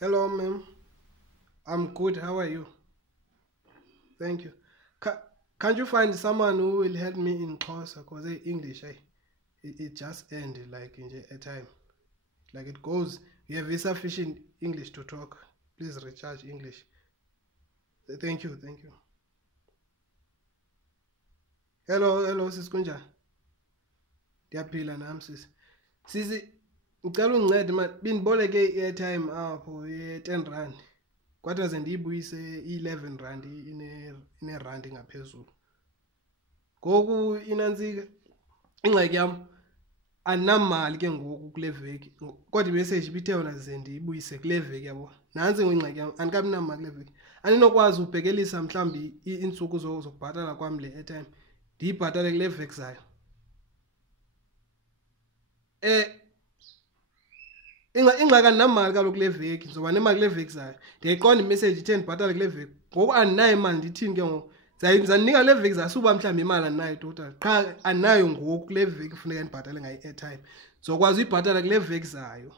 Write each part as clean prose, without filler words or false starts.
Hello, ma'am. I'm good. How are you? Thank you. Can't you find someone who will help me in course? Because English, it just ended like in a time. Like it goes, we have insufficient English to talk. Please recharge English. Thank you, thank you. Hello, sis Kunja. Ndiyaphila nami sis. Sisi, ngicela ungincede man, biniboleke i-airtime apho ye-10 rand. Kodwa ze ndiyibuyise i-11 rand ine-rand ngaphezulu. Ngoku inantsika ingxaki yam andinamali ke ngoku kule veki. Kodwa imessage ibithe yona ze ndiyibuyise kule veki yabo. Nantsi ingxaki yam andikabi namali kule veki. Andinokwazi ubhekelisa mhlawumbi iintsuku zokubhatala kwam le airtime. Ndiyibhatale kule veki zayo. Ingxaki andinamali kaloku kule veki, ndizoba nemali kule veki zayo. Ndiyayiqonda imessage ithe ndibhatale kule veki. Ngoku andinayo imali ndithini ke ngoku. Ndizanika le veki zayo suba mhlawumbi imali andinayo total. Qha andinayo ngoku kule veki kufuneka ndibhatale ngayo i-airtime. Ndizokwazi uyibhatala kule veki zayo.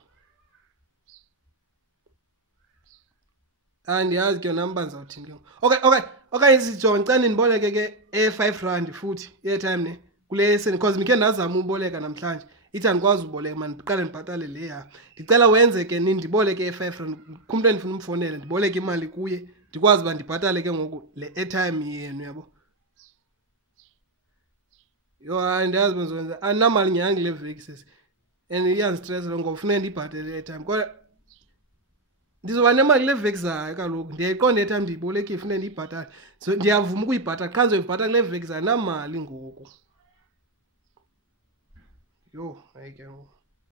Andiyazi ke nami uba ndizawuthini ke ngoku. Okay, sijonge ndicela ndiniboleke ke e-5 rand futhi i-airtime ne. Kule because ndikhe ndazama uboleka namhlanje. Ithi andikwazi uboleka mani ndiqale ndibhatale le ya. Ndicela wenze ke ndiboleke e-5 rand. Kumntu endifuna umfonela ndiboleke imali kuye. Ndikwazi uba ndibhatale ke ngoku le airtime yenu yabo. Yo andiyazi benzowenza. Andinamali nyanga le veki sisi. And iyandistressa lo ngoba funeka ndiyibhatele i-airtime. Kodwa ndizoba nemali le veki zayo kaloku. Ndiyayiqonda i-airtime ndiyibolekile funeka ndiyibhatale. So ndiyavuma ukuyibhatala qha ndizoyibhatala kule veki zayo namali ngoku. Yo, hayi ke ngoku.